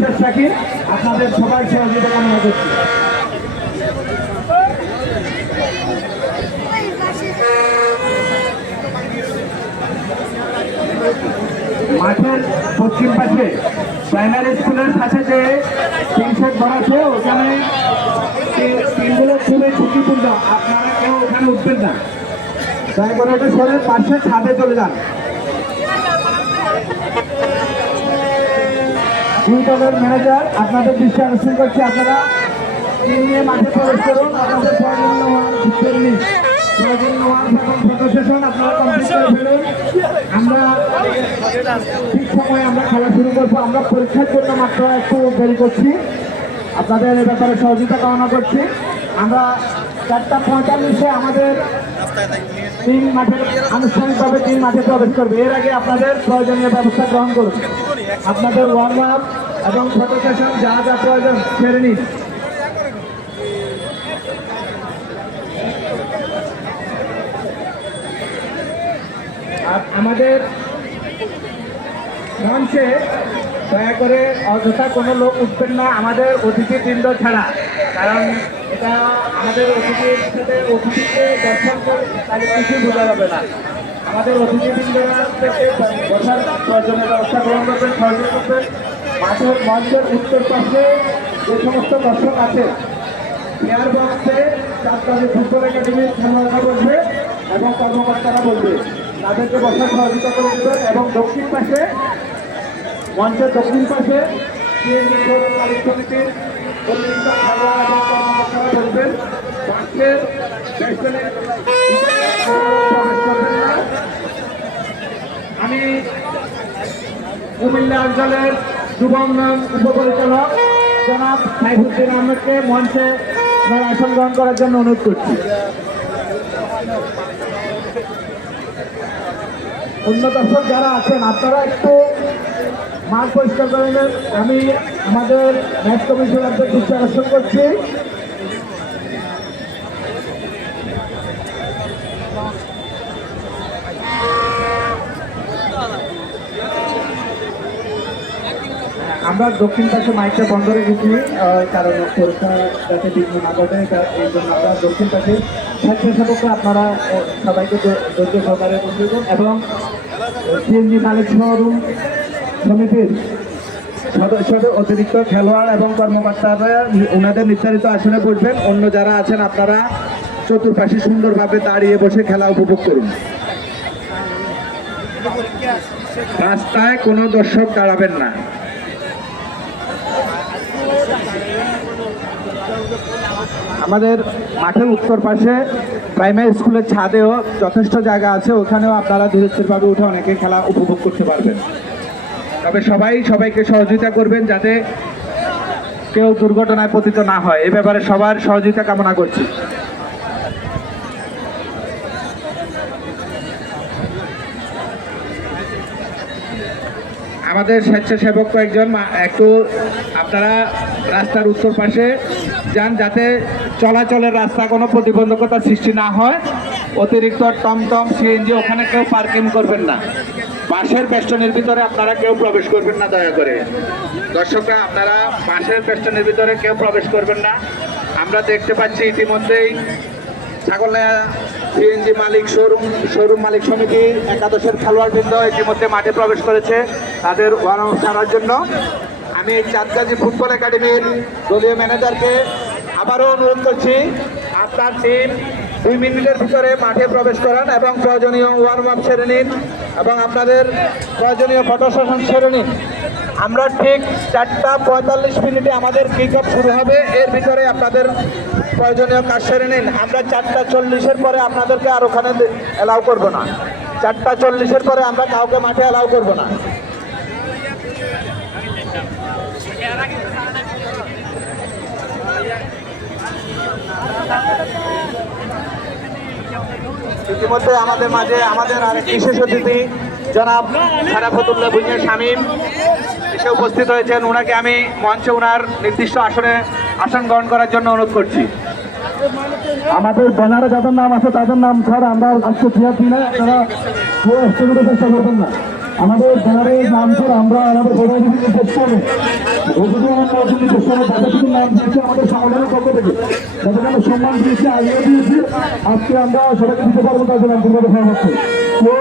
বিশ্বাস রাখি আপনাদের সবাই সহযোগিতা কামনা করছি। মাঠের পশ্চিম পাশে প্রাইমারি স্কুলের পাশে যে টিন শেড ঘর আছে ওখানে টিনগুলো খুবই ঝুঁকিপূর্ণ, আপনারা কেউ ওখানে উঠবেন না, দয়া করে ওটা সরে পাশে ছাদে চলে যান। দুই দলের ম্যানেজার আপনাদের দৃষ্টি আকর্ষণ করছে, আপনারা টিম নিয়ে মাঠে প্রবেশ করুন। আপনাদের আপনারা কমপ্লিট করে ফেলুন। আমরা ঠিক সময়ে আমরা খেলা শুরু করবো। আমরা পরীক্ষার জন্য মাত্র একটু দেরি করছি, আপনাদের এ ব্যাপারে সহযোগিতা কামনা করছি। আমরা 4:45 আমাদের টিম মাঠে আনুষ্ঠানিকভাবে টিম মাঠে প্রবেশ করবে। এর আগে আপনাদের প্রয়োজনীয় ব্যবস্থা গ্রহণ করুন। আপনাদের ওয়ার্ম আপ এবং ফটো সেশন যা যা প্রয়োজন সেরে নিন। আমাদের মঞ্চে দয়া করে অযথা কোনো লোক উঠবেন না, আমাদের অতিথিবৃন্দ ছাড়া, কারণ এটা আমাদের অতিথির সাথে অতিথিকে দর্শন করে তাহলে কিছুই বোঝা যাবে না। আমাদের অতিথিবৃন্দরা থেকে বসার প্রয়োজনীয় ব্যবস্থা গ্রহণ করবেন, সহযোগিতা করবেন। মাঠের মঞ্চের উত্তর পাশে যে সমস্ত দর্শক আছে চেয়ার বক্সে 4 বাজে ফুটবল একাডেমির খেলোয়াড়রা বলবে এবং কর্মকর্তারা বলবে, তাদেরকে বসার সহযোগিতা করে দেবেন। এবং দক্ষিণ পাশে মঞ্চের দক্ষিণ পাশে মালিক সমিতির অতিরিক্ত খেলোয়াড় এবং কর্মকর্তারা বলবেন মাঠের আমি কুমিল্লা অঞ্চলের যুব উন্নয়ন উপপরিচালক জনাব সাইফুদ্দিন আহমেদকে মঞ্চে আসন গ্রহণ করার জন্য অনুরোধ করছি। অন্য দর্শক যারা আছেন আপনারা একটু মাঠ পরিষ্কার করে নেন। আমি আমাদের ম্যাচ কমিশনারদের দৃষ্টি আকর্ষণ করছি। আমরা দক্ষিণ পাশে মাইকটা বন্ধ রেখেছি, কারণ পরীক্ষা যাতে বিঘ্ন না ঘটে, এই জন্য আমরা দক্ষিণ পাশে স্বেচ্ছাসেবকরা আপনারা সবাইকে ধৈর্য সহকারে বসবেন এবং সিএনজি মালিক শোরুম সমিতির সদস্যদের অতিরিক্ত খেলোয়াড় এবং কর্মকর্তারা ওনাদের নির্ধারিত আসনে বসবেন। অন্য যারা আছেন আপনারা চতুর্পাশে সুন্দরভাবে দাঁড়িয়ে বসে খেলা উপভোগ করুন। রাস্তায় কোনো দর্শক দাঁড়াবেন না। আমাদের মাঠের উত্তর পাশে প্রাইমারি স্কুলের ছাদেও যথেষ্ট জায়গা আছে, ওখানেও আপনারা ধীরস্থিরভাবে উঠে অনেকে খেলা উপভোগ করতে পারবেন। তবে সবাইকে সহযোগিতা করবেন যাতে কেউ দুর্ঘটনায় পতিত না হয়, এ ব্যাপারে সবার সহযোগিতা কামনা করছি। আমাদের স্বেচ্ছাসেবক কয়েকজন একটু আপনারা রাস্তার উত্তর পাশে যান, যাতে চলাচলের রাস্তা কোনো প্রতিবন্ধকতা সৃষ্টি না হয়। অতিরিক্ত টমটম সিএনজি ওখানে কেউ পার্কিং করবেন না। বাসের বেষ্টনীর ভিতরে আপনারা কেউ প্রবেশ করবেন না, দয়া করে দর্শকরা আপনারা বাসের বেষ্টনীর ভিতরে কেউ প্রবেশ করবেন না। আমরা দেখতে পাচ্ছি ইতিমধ্যেই ছাগলনাইয়া সিএনজি মালিক শোরুম মালিক সমিতি একাদশের খেলোয়াড়বৃন্দ ইতিমধ্যে মাঠে প্রবেশ করেছে তাদের ওয়ার্ম আপ করার জন্য। আমি চাঁদগাজী ফুটবল একাডেমির দলীয় ম্যানেজারকে আবারও অনুরোধ করছি, আপনার টিম 2 মিনিটের ভিতরে মাঠে প্রবেশ করান এবং প্রয়োজনীয় ওয়ার্ম আপ সেরে নিন এবং আপনাদের প্রয়োজনীয় ফটো সেশন সেরে নিন। আমরা ঠিক 4:45 আমাদের কিক অফ শুরু হবে, এর ভিতরে আপনাদের প্রয়োজনীয় কাজ সেরে নিন। আমরা 4:40 পরে আপনাদেরকে আর ওখানে অ্যালাউ করবো না। 4:40 পরে আমরা কাউকে মাঠে অ্যালাউ করবো না। ইতিমধ্যে আমাদের মাঝে আমাদের আরেক বিশেষ অতিথি জনাব সারাফতুল্লাহ ভুঁইয়া শামীম এসে উপস্থিত হয়েছেন। ওনাকে আমি মঞ্চে ওনার নির্দিষ্ট আসন গ্রহণ করার জন্য অনুরোধ করছি। আমাদের ব্যানারে যাদের নাম আছে তাদের নাম ছাড়া আমরা আজকে চেয়ার দিই না, আপনারা চেষ্টা করবেন না। আমাদের ব্যানারের নাম করে আমরা আমাদের প্রধানমন্ত্রী নির্দেশ করে নির্দেশ করে তাদের শুধু নাম দিয়েছে আমাদের সংগঠনের পক্ষ থেকে তাদেরকে আমরা সম্মান দিয়েছি আগিয়ে দিয়েছি আজকে আমরা সবাইকে দিতে পারবো তাদের নাম পূর্ণ সভাপতি তো